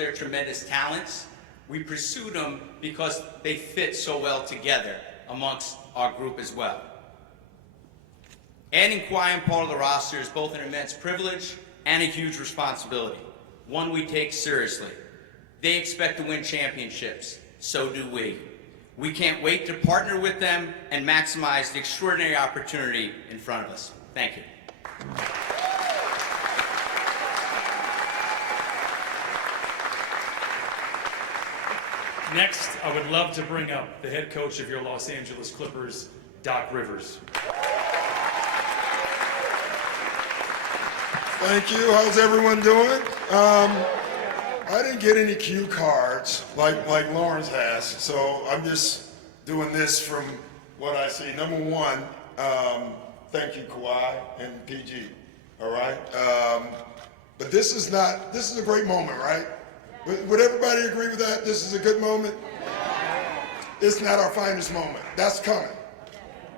they're tremendous talents. We pursued them because they fit so well together amongst our group as well. Adding Kawhi and Paul to the roster is both an immense privilege and a huge responsibility, one we take seriously. They expect to win championships, so do we. We can't wait to partner with them and maximize the extraordinary opportunity in front of us. Thank you. Next, I would love to bring up the head coach of your Los Angeles Clippers, Doc Rivers. Thank you. How's everyone doing? I didn't get any cue cards like Lawrence has, so I'm just doing this from what I see. Number one, thank you, Kawhi and PG. All right. But this is a great moment, right? Would everybody agree with that? This is a good moment? It's not our finest moment. That's coming.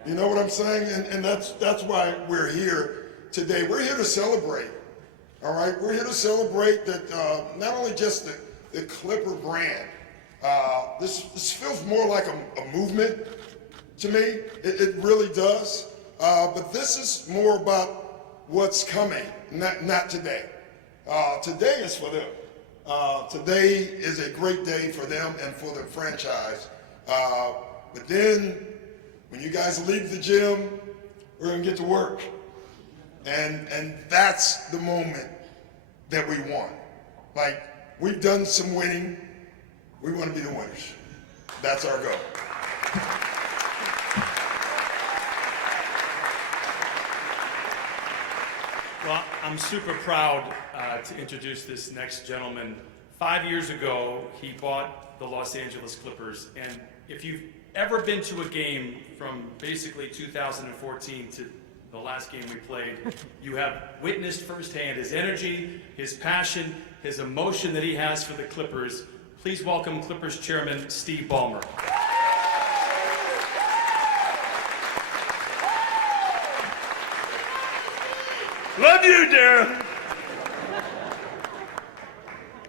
You know what I'm saying? And that's why we're here today. We're here to celebrate. All right? We're here to celebrate that not only just the Clipper brand. This feels more like a movement to me. It really does. But this is more about what's coming, not today. Today is for them. Today is a great day for them and for the franchise. But then, when you guys leave the gym, we're gonna get to work. And that's the moment that we want. Like, we've done some winning. We want to be the winners. That's our goal. Well, I'm super proud to introduce this next gentleman. 5 years ago, he bought the Los Angeles Clippers, and if you've ever been to a game from basically 2014 to the last game we played, you have witnessed firsthand his energy, his passion, his emotion that he has for the Clippers. Please welcome Clippers chairman Steve Ballmer. Love you, Darren.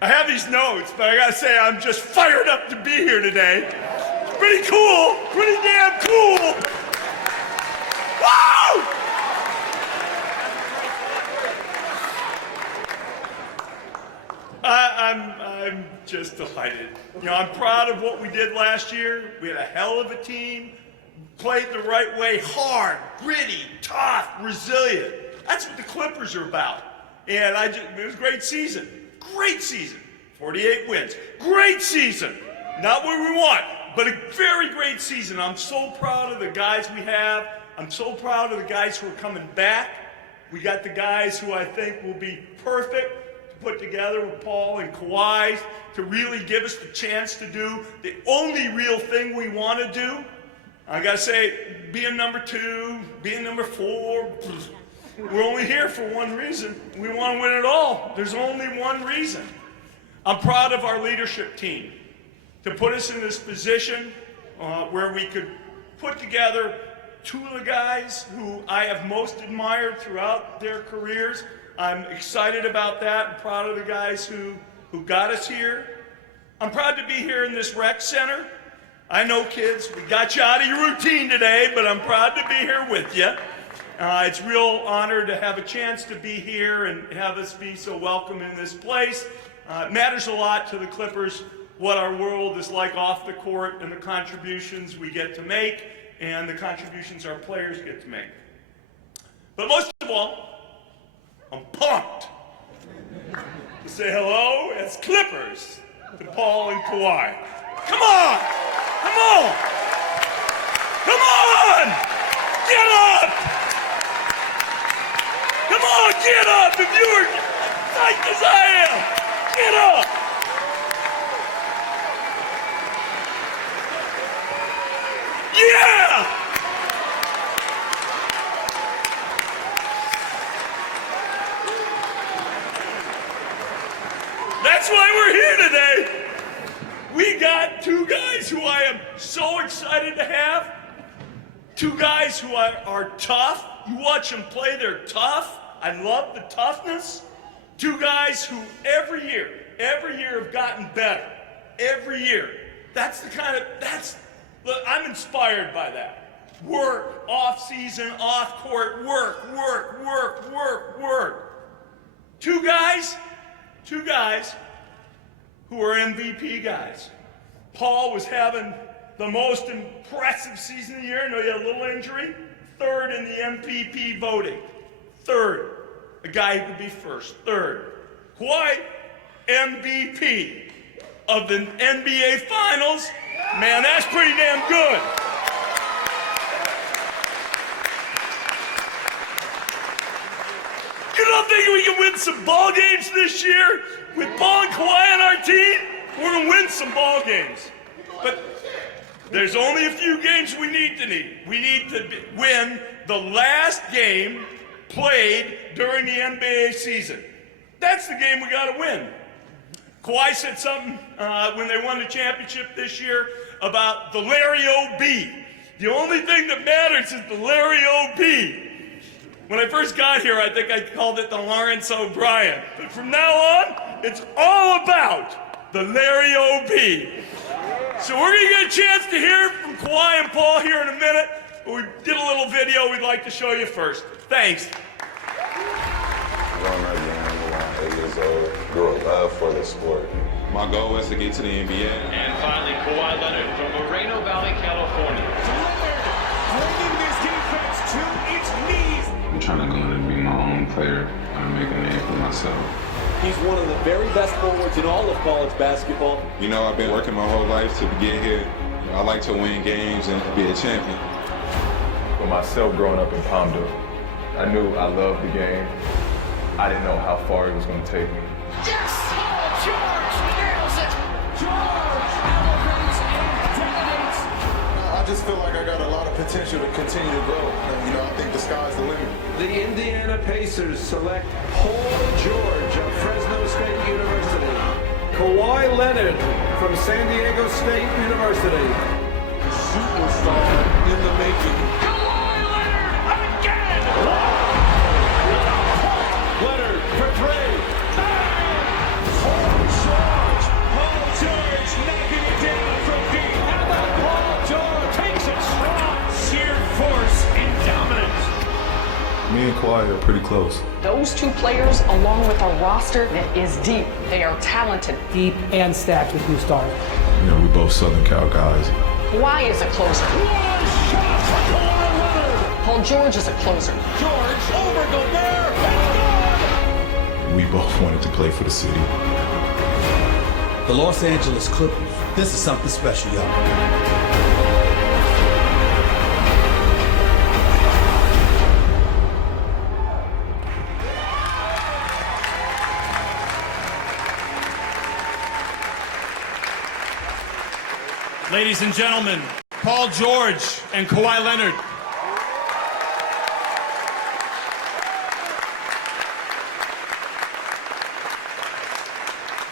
I have these notes, but I gotta say I'm just fired up to be here today. It's pretty cool, pretty damn cool. Woo! I'm just delighted. You know, I'm proud of what we did last year. We had a hell of a team, played the right way, hard, gritty, tough, resilient. That's what the Clippers are about. And it was a great season. Great season. 48 wins. Great season. Not what we want, but a very great season. I'm so proud of the guys we have. I'm so proud of the guys who are coming back. We got the guys who I think will be perfect to put together with Paul and Kawhi to really give us the chance to do the only real thing we want to do. I gotta say, being number 2, being number 4, we're only here for one reason. We want to win it all. There's only one reason. I'm proud of our leadership team to put us in this position where we could put together 2 of the guys who I have most admired throughout their careers. I'm excited about that. I'm proud of the guys who got us here. I'm proud to be here in this rec center. I know, kids, we got you out of your routine today, but I'm proud to be here with you. It's a real honor to have a chance to be here and have us be so welcome in this place. It matters a lot to the Clippers what our world is like off the court and the contributions we get to make and the contributions our players get to make. But most of all, I'm pumped to say hello as Clippers to Paul and Kawhi. Come on! Come on! Come on! Get up! Come on, get up! If you were psyched as I am, get up! Yeah! That's why we're here today. We got 2 guys who I am so excited to have. 2 guys who are tough. You watch them play, they're tough. I love the toughness. 2 guys who every year Every year have gotten better. Every year. Look, I'm inspired by that. Work, off season, off court, work. Two guys who are MVP guys. Paul was having the most impressive season of the year. I know he had a little injury. Third in the MVP voting. Third. A guy who could be first. Third. Kawhi, MVP of the NBA Finals. Man, that's pretty damn good. You don't think we can win some ball games this year with Paul and Kawhi on our team? We're gonna win some ball games. But there's only a few games we need to win the last game played during the NBA season. That's the game we gotta win. Kawhi said something when they won the championship this year about the Larry O.B. The only thing that matters is the Larry O.B. When I first got here, I think I called it the Lawrence O'Brien. But from now on, it's all about the Larry O.B. So we're gonna get a chance to hear from Kawhi and Paul here in a minute. But we did a little video we'd like to show you first. Thanks. Growing up young, 8 years old, grew a love for the sport. My goal was to get to the NBA. And finally, Kawhi Leonard from Moreno Valley, California. Leonard bringing this defense to its knees. I'm trying to go in and be my own player and make a name for myself. He's one of the very best forwards in all of college basketball. You know, I've been working my whole life to get here. I like to win games and be a champion. For myself, growing up in Palmdale, I knew I loved the game. I didn't know how far it was going to take me. Yes! Oh, George nails it! George elevates and detonates. I just feel like I got a lot of potential to continue to grow. And, I think the sky's the limit. The Indiana Pacers select Paul George of Fresno State University. Kawhi Leonard from San Diego State University. Superstar in the making. Kawhi Leonard again! Leonard for three. Paul George knocking it down from deep. How about Paul George takes it strong. Sheer force and dominance. Me and Kawhi are pretty close. Those two players, along with a roster that is deep, they are talented. Deep and stacked with new stars. We both Southern Cal guys. Kawhi is a closer. One shot for Kawhi Leonard. Paul George is a closer. George over Gobert and good. We both wanted to play for the city. The Los Angeles Clippers. This is something special, y'all. Ladies and gentlemen, Paul George and Kawhi Leonard.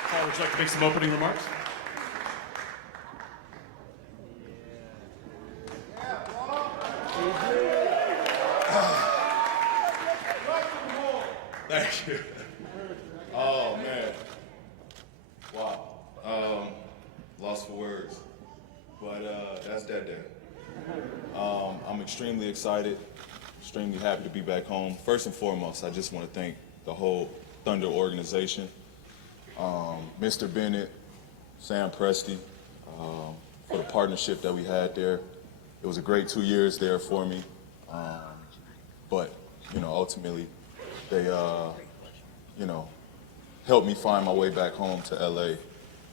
Paul, would you like to make some opening remarks? Thank you. Oh, man. Wow. Lost for words. But that's that day. I'm extremely excited, extremely happy to be back home. First and foremost, I just want to thank the whole Thunder organization, Mr. Bennett, Sam Presti, for the partnership that we had there. It was a great 2 years there for me. But, ultimately, they, helped me find my way back home to LA,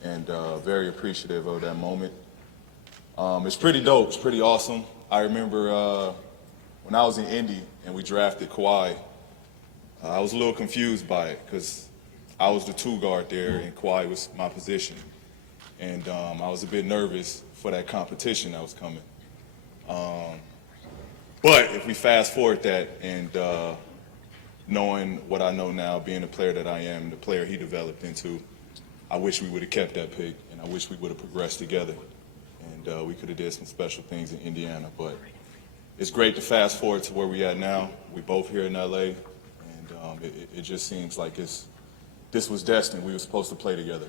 and very appreciative of that moment. It's pretty dope. It's pretty awesome. I remember when I was in Indy and we drafted Kawhi, I was a little confused by it because I was the two guard there and Kawhi was my position. And I was a bit nervous for that competition that was coming. But if we fast forward that and knowing what I know now, being the player that I am, the player he developed into, I wish we would have kept that pick and I wish we would have progressed together. And we could have did some special things in Indiana, but it's great to fast forward to where we at now. We both here in LA, and it just seems like it's this was destined. We were supposed to play together.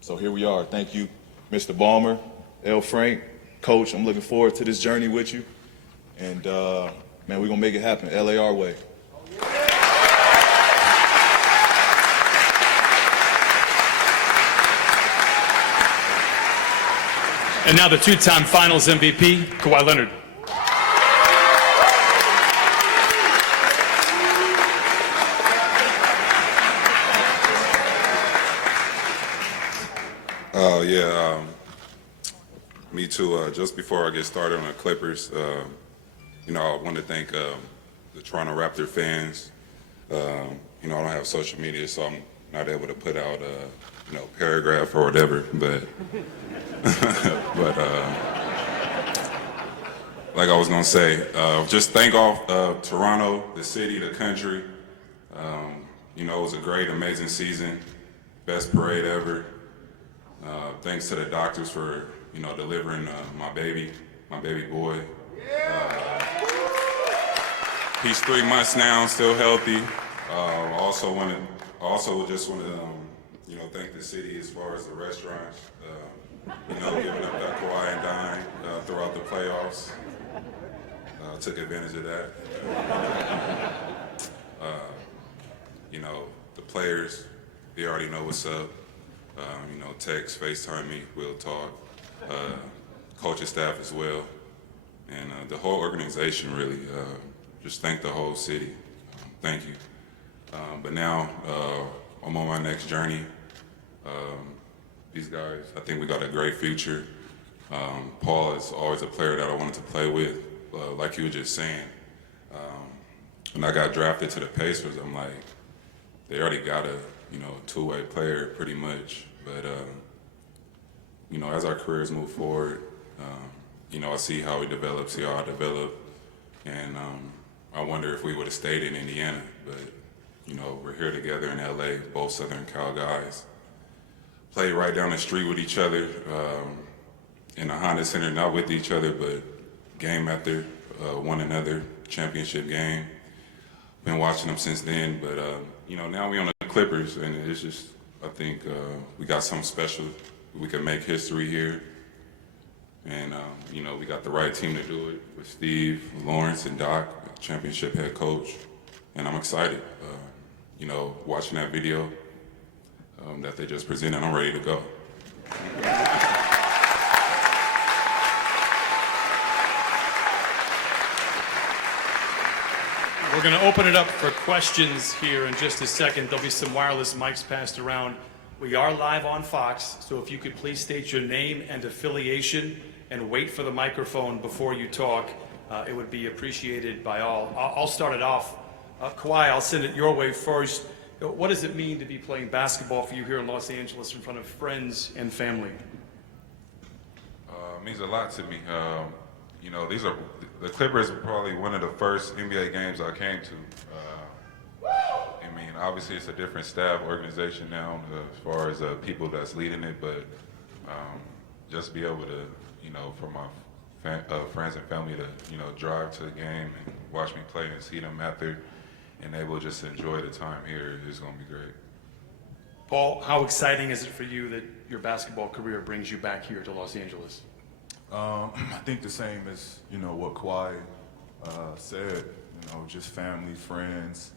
So here we are. Thank you, Mr. Ballmer, L. Frank, Coach. I'm looking forward to this journey with you. And, man, we're going to make it happen. LA our way. And now the two-time Finals MVP, Kawhi Leonard. Me too. Just before I get started on the Clippers, I want to thank the Toronto Raptor fans. I don't have social media, so I'm not able to put out paragraph or whatever, but like I was gonna say, just thank all Toronto, the city, the country. It was a great, amazing season, best parade ever. Thanks to the doctors for delivering my baby boy. He's 3 months now, still healthy. Also just want to thank the city as far as the restaurants. Giving up that Kawhi and dine throughout the playoffs. Took advantage of that. The players, they already know what's up. Text, FaceTime me, we'll talk. Coaching staff as well. And the whole organization really, just thank the whole city. Thank you. But now, I'm on my next journey. These guys, I think we got a great future. Paul is always a player that I wanted to play with, like you were just saying. When I got drafted to the Pacers, I'm like, they already got a two-way player pretty much. But as our careers move forward, I see how we develop, see how I develop, and I wonder if we would have stayed in Indiana. But we're here together in LA, both Southern Cal guys. Played right down the street with each other in the Honda Center, not with each other, but game after one another, championship game. Been watching them since then, but now we on the Clippers, and it's just, I think we got something special. We can make history here, and we got the right team to do it with Steve, Lawrence, and Doc, championship head coach, and I'm excited. Watching that video that they just presented, I'm ready to go. We're going to open it up for questions here in just a second. There'll be some wireless mics passed around. We are live on Fox, so if you could please state your name and affiliation and wait for the microphone before you talk, it would be appreciated by all. I'll start it off. Kawhi, I'll send it your way first. What does it mean to be playing basketball for you here in Los Angeles in front of friends and family? It means a lot to me. The Clippers were probably one of the first NBA games I came to. Obviously it's a different staff organization now as far as people that's leading it, but just be able to, for my friends and family to, drive to the game and watch me play and see them after and able to just enjoy the time here is going to be great. Paul, how exciting is it for you that your basketball career brings you back here to Los Angeles? I think the same as, what Kawhi said, just family, friends,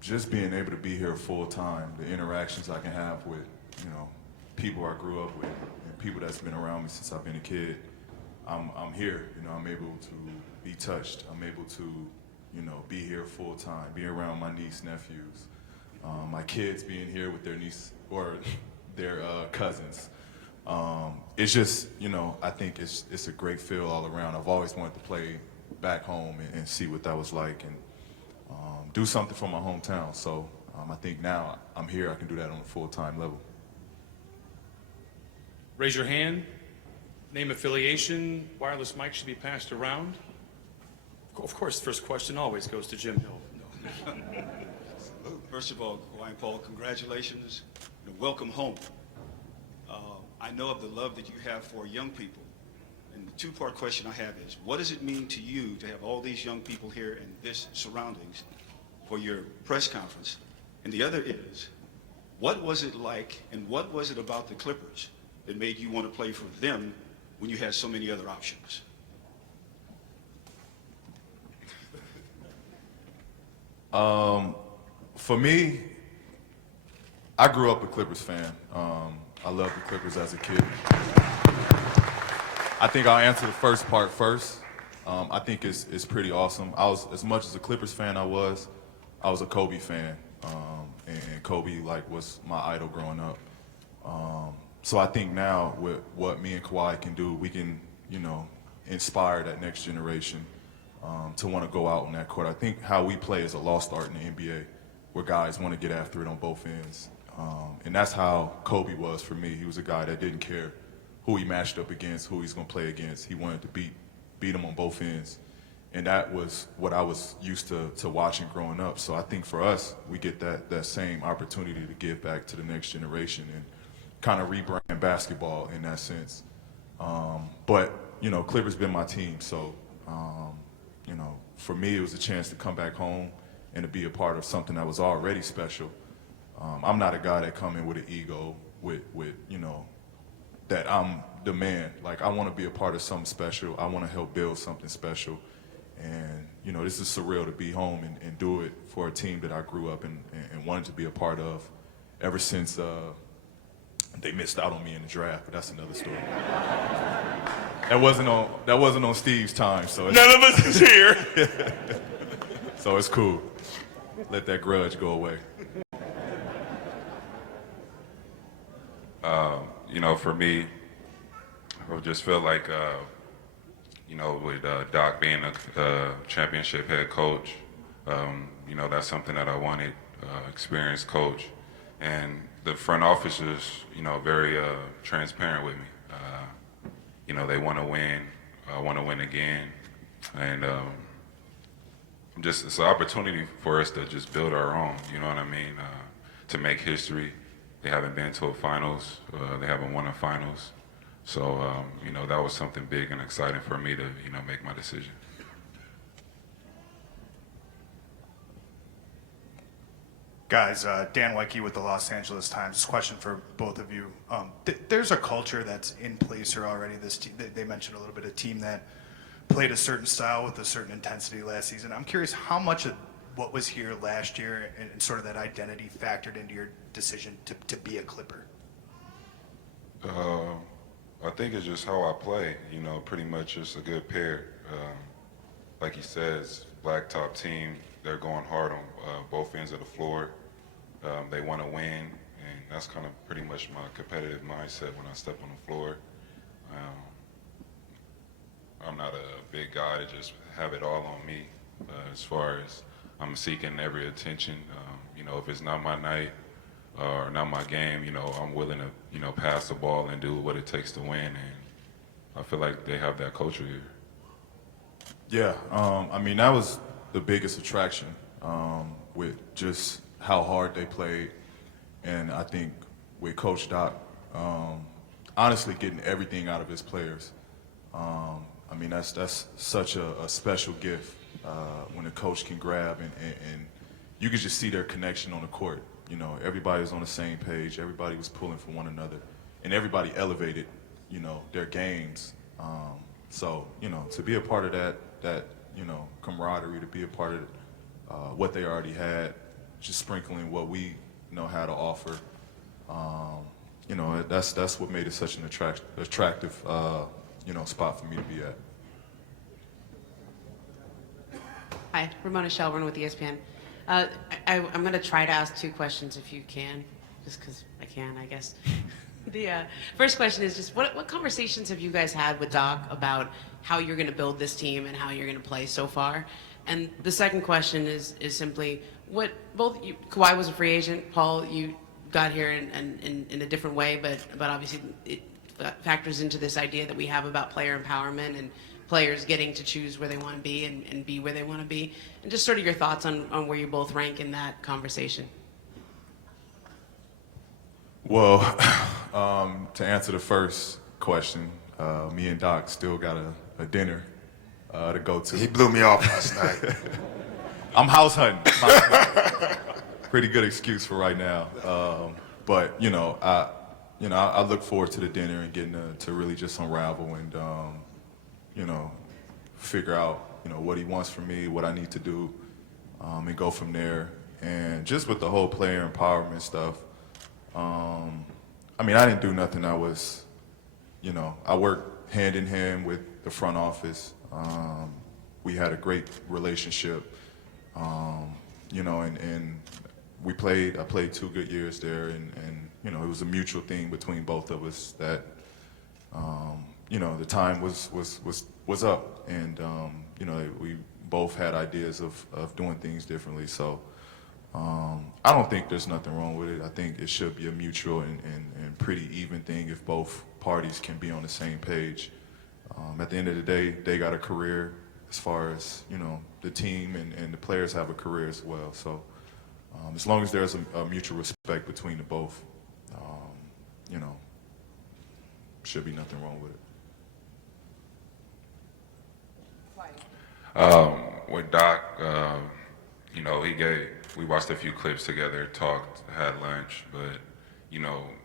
just being able to be here full time, the interactions I can have with, people I grew up with and people that's been around me since I've been a kid. I'm here, I'm able to be touched. I'm able to, be here full time, be around my niece, nephews, my kids being here with their niece or their cousins. It's just, I think it's a great feel all around. I've always wanted to play back home and see what that was like and do something for my hometown. So I think now I'm here, I can do that on a full-time level. Raise your hand. Name, affiliation. Wireless mic should be passed around. Of course, first question always goes to Jim Hill. First of all, Kawhi and Paul, congratulations and welcome home. I know of the love that you have for young people. And the two-part question I have is, what does it mean to you to have all these young people here in this surroundings? for your press conference. And the other is, what was it like and what was it about the Clippers that made you want to play for them when you had so many other options? For me, I grew up a Clippers fan. I loved the Clippers as a kid. I think I'll answer the first part first. I think it's pretty awesome. As much as a Clippers fan I was a Kobe fan. And Kobe was my idol growing up. So I think now with what me and Kawhi can do, we can, inspire that next generation to want to go out on that court. I think how we play is a lost art in the NBA, where guys want to get after it on both ends. And that's how Kobe was for me. He was a guy that didn't care who he matched up against, who he's going to play against. He wanted to beat him on both ends. And that was what I was used to watching growing up. So I think for us, we get that same opportunity to give back to the next generation and kind of rebrand basketball in that sense. But, Clippers been my team. So, for me, it was a chance to come back home and to be a part of something that was already special. I'm not a guy that come in with an ego, with that I'm the man. Like, I want to be a part of something special. I want to help build something special. And, this is surreal to be home and do it for a team that I grew up and wanted to be a part of ever since they missed out on me in the draft, but that's another story. That wasn't on Steve's time, so None of us is here. so it's cool. Let that grudge go away. For me, I just feel like, with Doc being a championship head coach, that's something that I wanted, experienced coach. And the front office is, very transparent with me. They want to win. I want to win again. And it's an opportunity for us to just build our own, you know what I mean? To make history. They haven't been to a finals. They haven't won a finals. So, that was something big and exciting for me to, make my decision. Guys, Dan Wecke with the Los Angeles Times. This question for both of you. There's a culture that's in place here already. This team, they mentioned a little bit, a team that played a certain style with a certain intensity last season. I'm curious how much of what was here last year and sort of that identity factored into your decision to be a Clipper? I think it's just how I play, pretty much just a good pair. Like he says, blacktop team, they're going hard on both ends of the floor. They want to win, and that's kind of pretty much my competitive mindset when I step on the floor. I'm not a big guy to just have it all on me. As far as I'm seeking every attention, if it's not my night or not my game, I'm willing to, pass the ball and do what it takes to win. And I feel like they have that culture here. Yeah, that was the biggest attraction with just how hard they played. And I think with Coach Doc, honestly getting everything out of his players. That's such a special gift when a coach can grab and you can just see their connection on the court. Everybody was on the same page. Everybody was pulling for one another, and everybody elevated, their games. So, to be a part of that camaraderie, to be a part of what they already had, just sprinkling what we had to offer. That's what made it such an attractive, spot for me to be at. Hi, Ramona Shelburne with ESPN. I'm going to try to ask two questions if you can, just because I can, I guess. The first question is just what conversations have you guys had with Doc about how you're going to build this team and how you're going to play so far? And the second question is simply Kawhi was a free agent, Paul, you got here in a different way, but obviously it factors into this idea that we have about player empowerment and players getting to choose where they want to be and be where they want to be. And just sort of your thoughts on where you both rank in that conversation. Well, to answer the first question, me and Doc still got a dinner to go to. He blew me off last night. I'm house hunting. Pretty good excuse for right now. But I look forward to the dinner and getting to really just unravel and figure out what he wants from me, what I need to do, and go from there. And just with the whole player empowerment stuff, I didn't do nothing. I worked hand in hand with the front office. We had a great relationship, and I played 2 good years there, and it was a mutual thing between both of us that the time was up, and we both had ideas of doing things differently. So I don't think there's nothing wrong with it. I think it should be a mutual and pretty even thing if both parties can be on the same page. At the end of the day, they got a career as far as the team and the players have a career as well. So as long as there's a mutual respect between the both, should be nothing wrong with it. With Doc, we watched a few clips together, talked, had lunch, but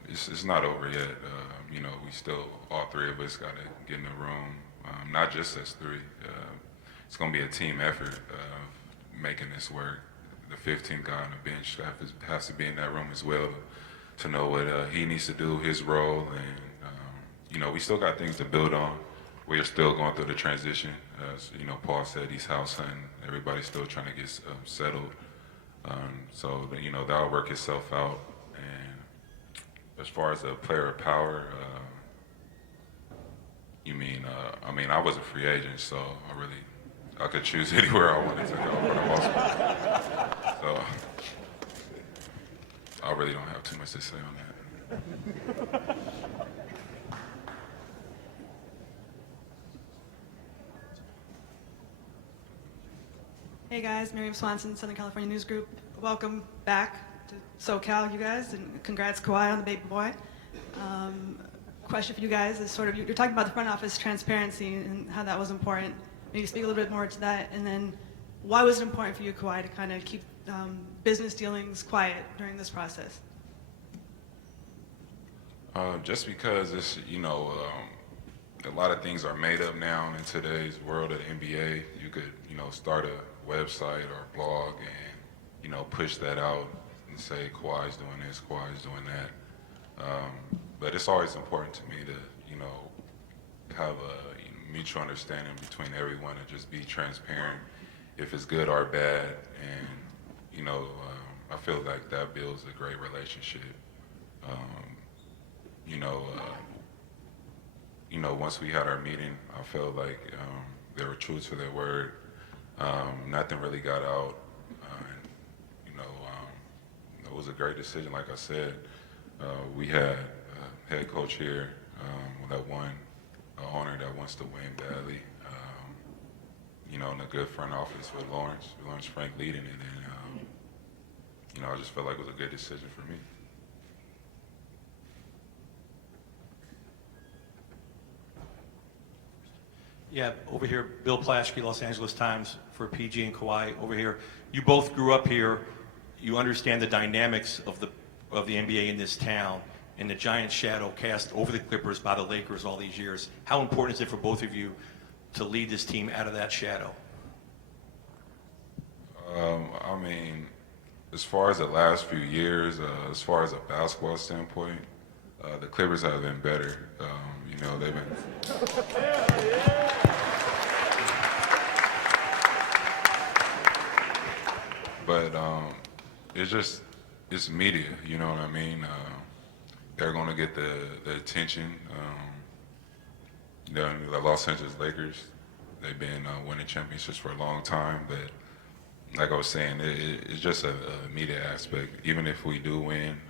it's not over yet. We still, all 3 of us, got to get in the room. Not just us 3. It's going to be a team effort of making this work. The 15th guy on the bench has to be in that room as well to know what he needs to do, his role, and we still got things to build on. We're still going through the transition. As Paul said, he's house hunting. Everybody's still trying to get settled. So that'll work itself out. And as far as a player of power, I was a free agent, so I could choose anywhere I wanted to go for the most part. So I really don't have too much to say on that. Hey guys, Miriam Swanson, Southern California News Group. Welcome back to SoCal, you guys, and congrats Kawhi on the baby boy. Question for you guys is you're talking about the front office transparency and how that was important. Maybe speak a little bit more to that, and then why was it important for you, Kawhi, to kind of keep business dealings quiet during this process? Just because it's, a lot of things are made up now in today's world of the NBA. You could, start a website or a blog and, push that out and say Kawhi's doing this, Kawhi's doing that. But it's always important to me to, have a mutual understanding between everyone and just be transparent if it's good or bad. And, I feel like that builds a great relationship. Once we had our meeting, I felt like they were true to their word. Nothing really got out. It was a great decision, like I said. We had a head coach here that won, an owner that wants to win badly, and a good front office with Lawrence Frank leading it. And, I just felt like it was a good decision for me. Yeah, over here, Bill Plaschke, Los Angeles Times for PG and Kawhi over here. You both grew up here. You understand the dynamics of the NBA in this town and the giant shadow cast over the Clippers by the Lakers all these years. How important is it for both of you to lead this team out of that shadow? As far as the last few years, as far as a basketball standpoint, the Clippers have been better. They've been. But it's media, you know what I mean? They're going to get the attention. The Los Angeles Lakers, they've been winning championships for a long time, but like I was saying, it's just a media aspect. Even if we do win,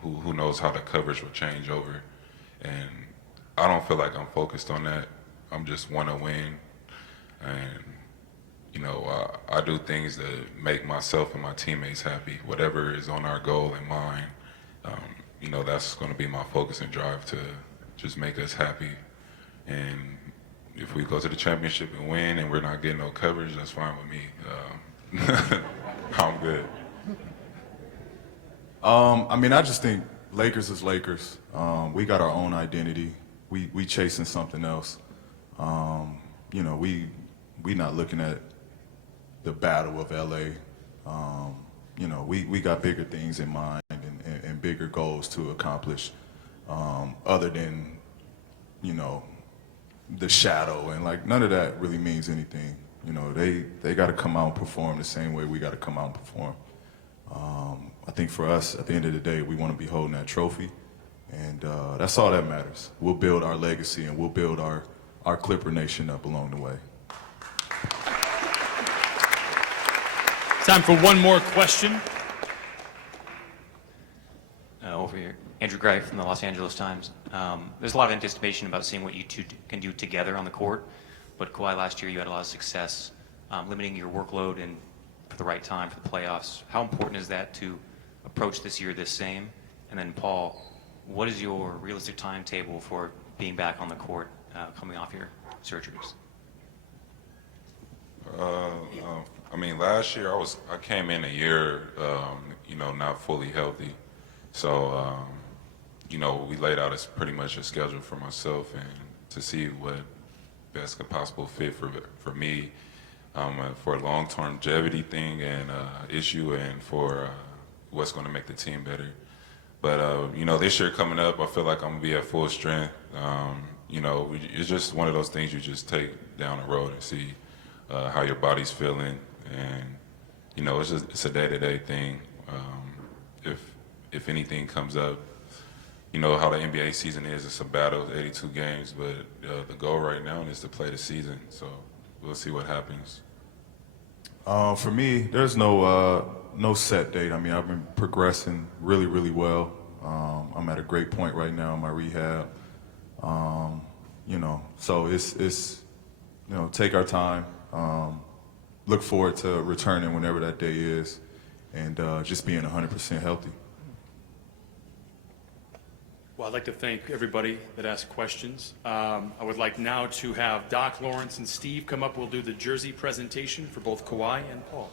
who knows how the coverage will change over. And I don't feel like I'm focused on that. I'm just want to win. And, I do things that make myself and my teammates happy. Whatever is on our goal in mind, that's going to be my focus and drive to just make us happy. And, if we go to the championship and win and we're not getting no coverage, that's fine with me. I'm good. I mean, I just think Lakers is Lakers. We got our own identity. We chasing something else. You know, we not looking at the battle of LA. You know, we got bigger things in mind and bigger goals to accomplish, other than, you know, the shadow, and like none of that really means anything. You know, they got to come out and perform the same way we got to come out and perform. I think for us, at the end of the day, we want to be holding that trophy, and that's all that matters. We'll build our legacy, and we'll build our Clipper Nation up along the way. Time for one more question. Over here, Andrew Greif from the Los Angeles Times. There's a lot of anticipation about seeing what you two can do together on the court, but Kawhi, last year you had a lot of success limiting your workload and for the right time for the playoffs. How important is that to approach this year the same? And then Paul, what is your realistic timetable for being back on the court coming off your surgeries? I mean, last year I came in a year, you know, not fully healthy. So, you know, we laid out pretty much a schedule for myself and to see what best could possible fit for me, for a long-term longevity thing and issue, and for what's going to make the team better. But, you know, this year coming up, I feel like I'm going to be at full strength. You know, it's just one of those things you just take down the road and see how your body's feeling. And, you know, it's a day-to-day thing. If anything comes up, you know how the NBA season is. It's a battle, 82 games, but the goal right now is to play the season. So we'll see what happens. For me, there's no set date. I mean, I've been progressing really, really well. I'm at a great point right now in my rehab. You know, so it's you know, take our time. Look forward to returning whenever that day is, and just being 100% healthy. Well, I'd like to thank everybody that asked questions. I would like now to have Doc, Lawrence, and Steve come up. We'll do the jersey presentation for both Kawhi and Paul.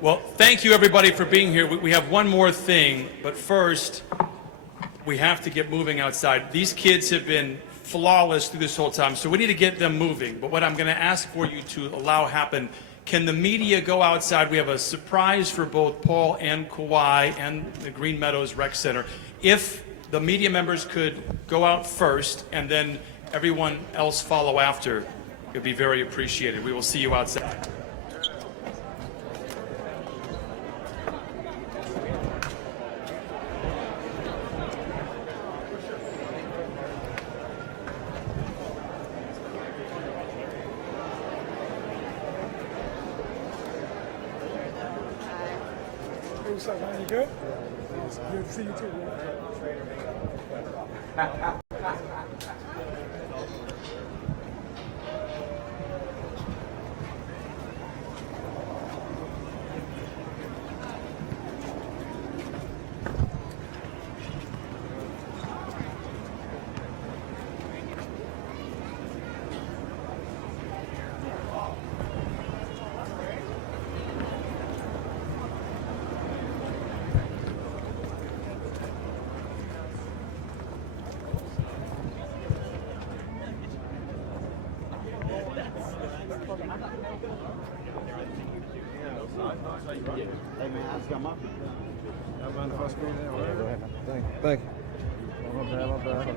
Well, thank you everybody for being here. We have one more thing, but first, we have to get moving outside. These kids have been flawless through this whole time, so we need to get them moving. But what I'm going to ask for you to allow happen, can the media go outside? We have a surprise for both Paul and Kawhi and the Green Meadows Rec Center. If the media members could go out first and then everyone else follow after, it would be very appreciated. We will see you outside. What's up, man? You good? Good to see you too, man. man. I just got my feet. I'm on the first screen there. Go ahead, man. Thank you. My bad.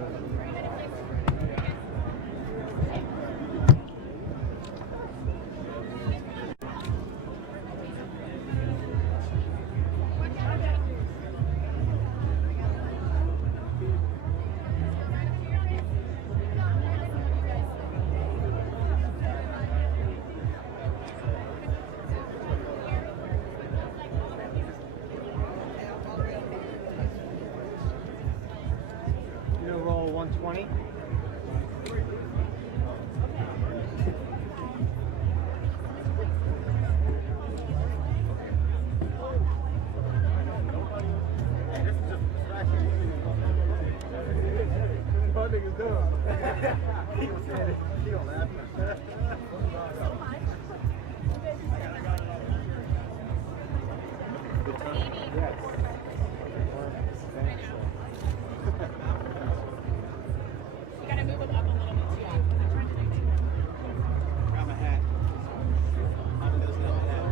You know, roll 120. What niggas doing? He said it. He don't laugh. You gotta move them up a little bit too. I'm trying to do too. Grab a hat. Mama doesn't have a hat.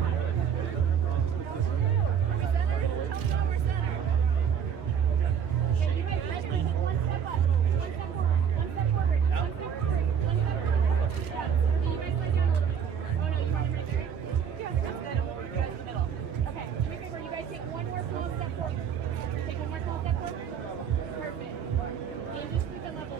Okay, you guys each take one step up. One step forward. One step forward. One step forward. One step forward. Yeah. Can you guys lay down a little bit? Oh no, you want them right there? Yes, that's good. And we'll move you guys in the middle. Okay, do me a favor. You guys take one more small step forward. Take one more small step forward. Perfect. Can you just keep it level?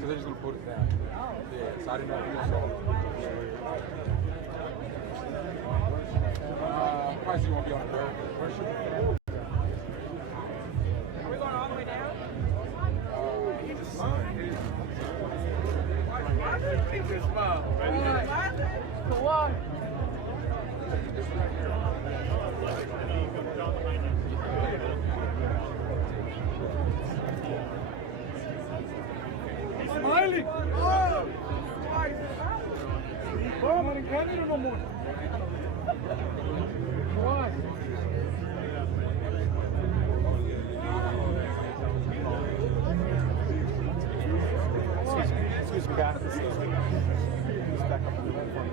So they're just gonna put it down. Yeah, so I didn't know if you saw it. Price you won't be on the road. Are we going all the way down? Kawhi. Smiley! Oh! Ballmer in Canada no more. Why? Excuse me, guys. Just back up on the red phone.